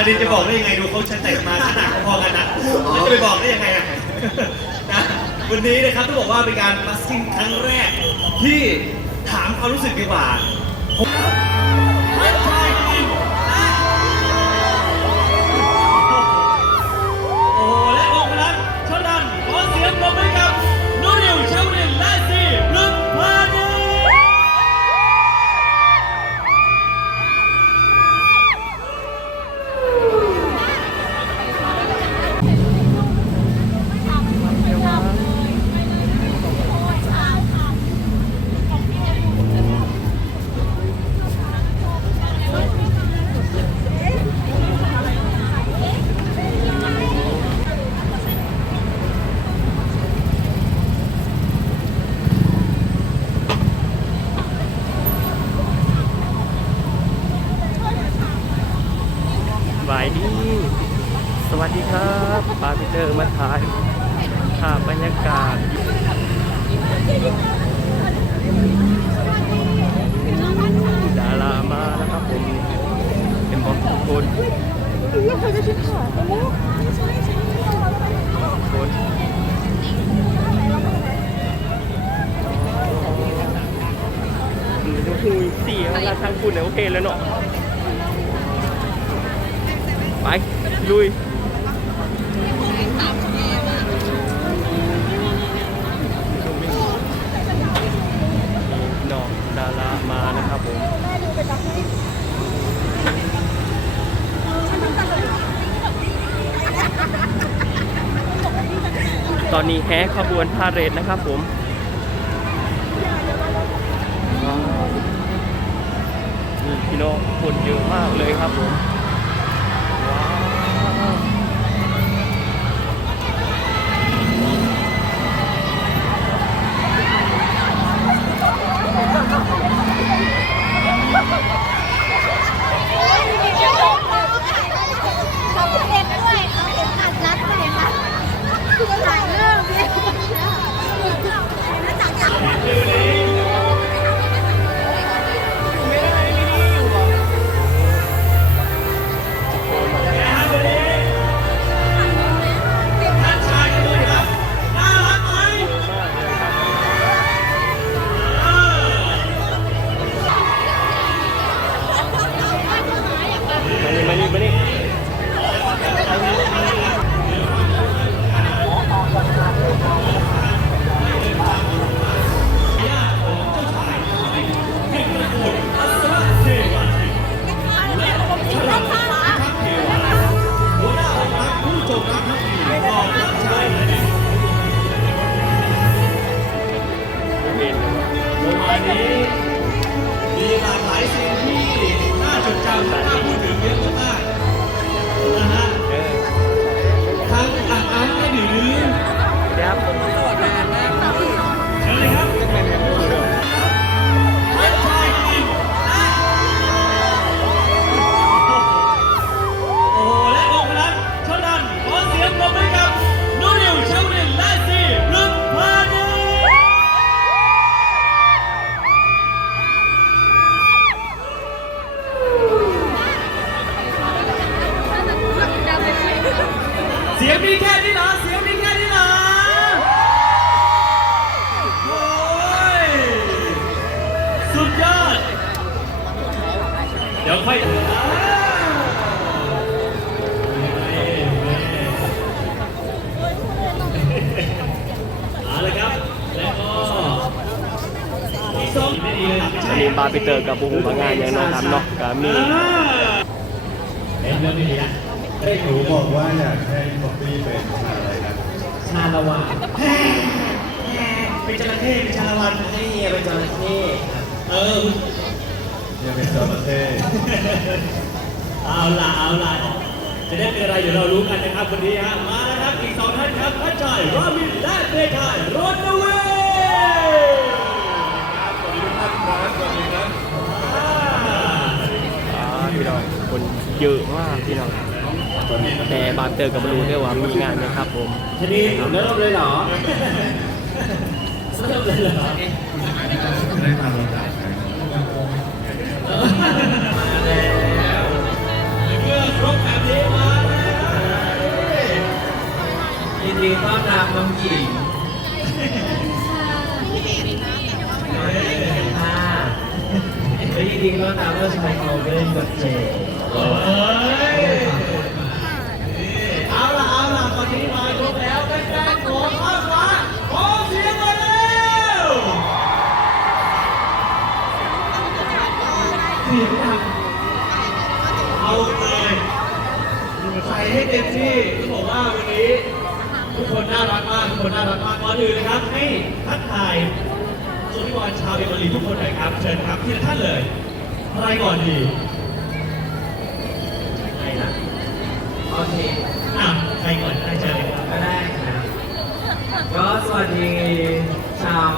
อันนี้จะบอกได้ยังไงดูเขาชั้นแต่งมาขนาดพอๆกันนะจะไปบอกได้ยังไงอะนะวันนี้นะครับต้องบอกว่าเป็นการมาซิ่งครั้งแรกที่ถามความรู้สึกดีกว่า บายดี สวัสดีครับปาพีเตอร์มาถ่ายภาพบรรยากาศดารามาแล้วครับผมเป็นบอลคนคนมันจะคุยเสียงแล้วทางคุณเนี่ยโอเคแล้วเนาะ ไป ลุยน้องดารามานะครับผมตอนนี้แฮ้ขบวนพาเหรดนะครับผมว้าวนี่พี่น้องคนเยอะมากเลยครับผม ว้าว มา บาร์ปีเตอร์กับบูมบางานอย่างน้องทำเนาะกับมีเล่นเรื่องนี้นะหนูบอกว่าอยากให้ป๊อปปี้เป็นอะไรนะชาละวันเป็นจระเข้เป็นชาละวันให้เฮียเป็นจระเข้เออเนี่ยเป็นจระเข้เอาล่ะเอาล่ะจะได้เป็นอะไรเดี๋ยวเรารู้กันนะครับวันนี้ฮะมาแล้วครับอีกสองท่านครับพัชชัยรามินและเตชายรถเว คนเยอะมากพี่น้องแต่บาร์เตอร์กับบรูด้วยว่ามีงานนะครับผมทีนี้เริ่มเลยเหรอเริ่มเลยเหรอได้มาเลยยินดีต้อนรับน้องหญิงค่ะนดีต้อนรับเพื่อนชายเราด้วยกับเจ เอาละเอาละตอนนี้มาครบแล้วแฟนๆของภาคฟ้าขอเสียงหน่อยเร็วเสียงดังเอาเลยใส่ให้เต็มที่ต้องบอกว่าวันนี้ ทุกคนน่ารักมากทุกคนน่ารักมากก่อนอื่นนะครับให้ทักทายสุนิวานชาวเอเวอรีทุกคนหน่อยครับเชิญครับทีละท่านเลยใครก่อนดี ใครนะ โอเคอะใครก่อนได้เชิญเลยครับก็ได้ครับก็สวัสดีชาว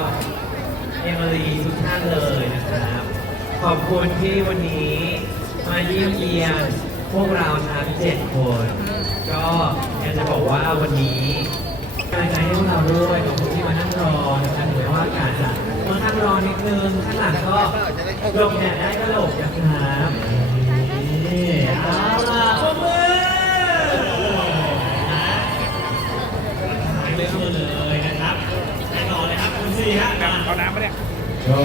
เอมิลีทุกท่านเลยนะครับ ขอบคุณที่วันนี้มาเยี่ยมเยียนพวกเราทั้งเจ็ดคน ก็อยากจะบอกว่าวันนี้กำลังใจให้พวกเราด้วยขอบคุณที่มานั่งรอนะครับถึงแม้ว่าอากาศจะค่อนข้างร้อนนิดนึงข้างหลังก็หลบแดดได้ก็หลบนะครับนี่ เอาล่ะปรบมือหายไปทั่วเลยนะครับแน่นอนเลยครับคุณซีฮะมาเอาน้ำมาเนี่ยก็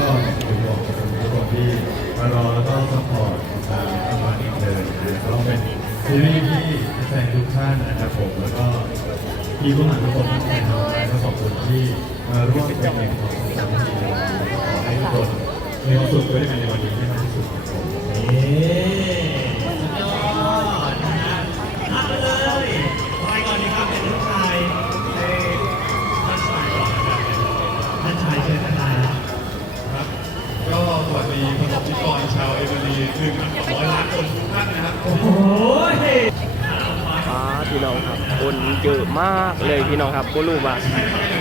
ผมบอกกับทุกคนที่มารอแล้วก็ซัพพอร์ตตามสมาชิกเดินะครับก็เป็นซีรีส์ที่แฟนทุกท่านนะครับผมแล้วก็ที่ผู้หลังทุกคนที่แฟนทำงาก็ขอบคุณที่มาร่วมเป็นหนึ่งของสามทีเราขอให้ทุกคนมีความสุขด้วยกันในวันนี้ให้มากที่สุดครับผม นี่ หนึ่งร้อยล้านคนทุกท่านนะครับ โอ้โหอ่าพี่น้องครับ คนเยอะมากเลยพี่น้องครับก็รู้ว่า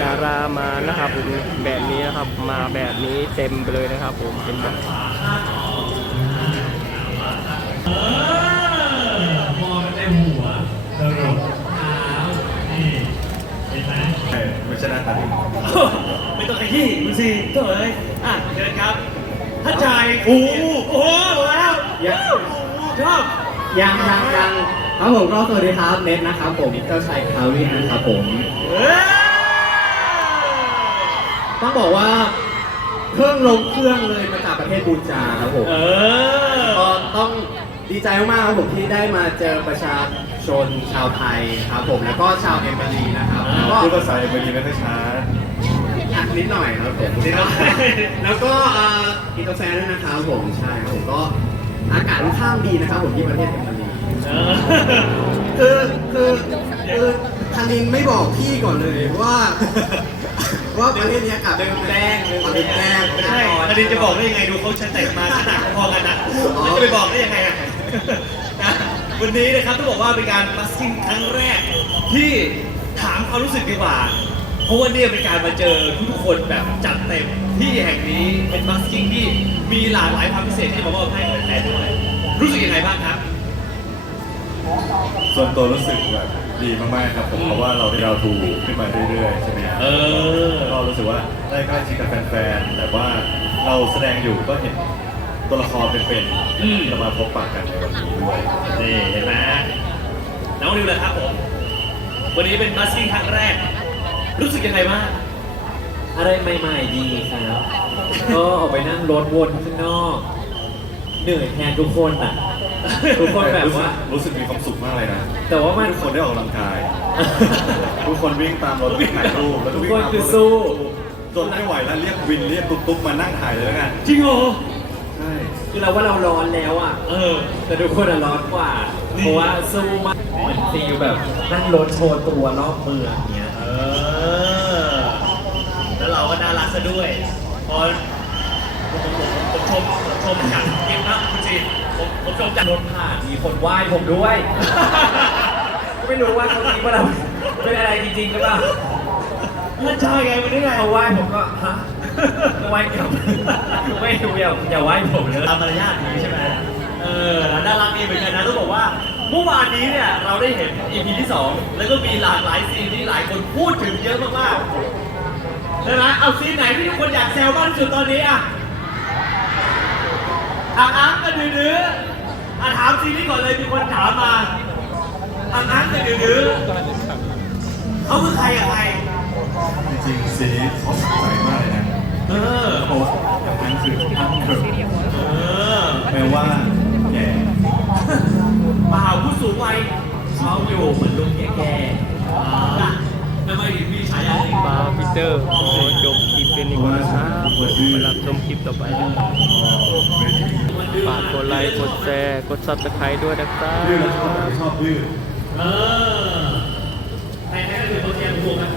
ดารามานะครับผมแบบนี้นะครับ มาแบบนี้เต็มไปเลยนะครับ ผมเป็นแบบเออมองกันเต็มหัวสรุปเท้านี่เห็นไหมไม่ใช่หน้าตาไม่ต้องขยี้คุณซีเถอะเลยอะเชิญครับ ท่านชายโอ้โหโอ้โหแล้วชอบยังยังยังครับผมก็สวัสดีครับเน็ตนะครับผมเจ้าชายคาวินนะครับผม เฮ้ยต้องบอกว่าเพิ่งลงเครื่องเลยมาจากประเทศบูจาครับผม เออ ก็ต้องดีใจมากๆครับผมที่ได้มาเจอประชาชนชาวไทยครับผมแล้วก็ชาวเอมเบรีนะครับก็พูดภาษาเอเวอรีไม่ค่อยช้าอะ นิดหน่อยครับผมนิดหน่อยแล้วก็เอ่อกินกาแฟด้วยนะครับผมใช่ผมก็อากาศค่อนข้างดีนะครับผมที่ประเทศเอมเบรีเออคือคือคือทานินไม่บอกพี่ก่อนเลยว่า ว่าประเทศนี้อากาศเป็นแป้งเป็นแป้งใช่อดินจะบอกได้ยังไงดูเขาใช้แต่งมาขนาดพอกันนะแล้วจะไปบอกได้ยังไงอะนะวันนี้นะครับต้องบอกว่าเป็นการบัสกิ้งครั้งแรกที่ถามความรู้สึกดีกว่า เพราะว่าเนี่ยเป็นการมาเจอทุกๆคนแบบจัดเต็มที่แห่งนี้เป็นบัสกิ้งที่มีหลากหลายความพิเศษที่มามอบให้แฟนๆด้วย รู้สึกยังไงบ้างครับส่วนตัวรู้สึกแบบดีมากๆครับผมเพราะว่าเราได้เราถูกขึ้นมาเรื่อยๆใช่ไหมครับเออ ก็รู้สึกว่าได้ใกล้ชิดกับแฟนๆแต่ว่าเราแสดงอยู่ก็เห็นตัวละครเป็นอืม ๆจะมาพบปะกันในวันนี้ด้วย นี่เห็นไหมน้องดิวเลยครับผม วันนี้เป็นบัสกิ้งครั้งแรก รู้สึกยังไงบ้างอะไรใหม่ๆดีครับ ก็ออกไปนั่งรถวนข้างนอก เหนื่อยแทนทุกคนอะ ทุกคนแบบว่า รู้สึกมีความสุขมากเลยนะแต่ว่ามันทุกคนได้ออกกำลังกาย ทุกคนวิ่งตามรถถ่ายรูปแล้วก็ทุกวิ่งคนตามคือสู้ จนไม่ไหวแล้วเรียกวินเรียกตุ๊กๆมานั่งถ่ายเลยแล้วกันจริงเหรอ ใช่ คือเราว่าเราร้อนแล้วอะ เออ แต่ทุกคนอะร้อนกว่านี่เพราะว่าสู้มากเหมือนฟีลแบบนั่งรถโชว์ตัวรอบเมืองเงี้ย เออ แล้วเราก็น่ารัก ซะด้วยพอผมผมผมผมชมผมชมจากจริงครับคุณจีผมผมชมจากรถผ่านมีคนไหว้ผมด้วย ก็ไม่รู้ว่าเขาคิดว่าเราเป็นอะไรจริงๆหรือเปล่าท่านชายไงวันนี้ไงเขาไหว้ผมก็ฮะก็ไหว้กลับไม่ดูอย่าอย่าไหว้ผมเลยตามมารยาทดีใช่ไหมเออแล้วน่ารักดีเหมือนกันนะต้องบอกว่าเมื่อวานนี้เนี่ยเราได้เห็น EP ที่ 2 แล้วก็มีหลากหลายซีนที่หลายคนพูดถึงเยอะมากๆ ใช่ไหมเอาซีนไหนที่ทุกคนอยากแซวมากที่สุดตอนนี้อะอ่างอ้างกันดื้อๆอะถามซีนนี้ก่อนเลยมีคนถามมาอ่างอ้างกันดื้อๆเขาคือใครอะใครจริงๆซีนี้เขาสนใจมากเลยนะเออโค้ชแบบนั้นคืออันเกิดเออแปลว่าแก่เปล่าผู้สูงวัยเขาอยู่เหมือนลุงแก่อ่าทำไมถึงมีฉายานี้บาร์พีเตอร์ขอจบคลิปเป็นอีก คนนะครับไปรับชมคลิปต่อไปนะครับฝากกดไลค์กดแชร์กดซับสไครต์ด้วยนะครับชอบชอบดื้อเออใครๆก็คือตัวแทนของผมนะ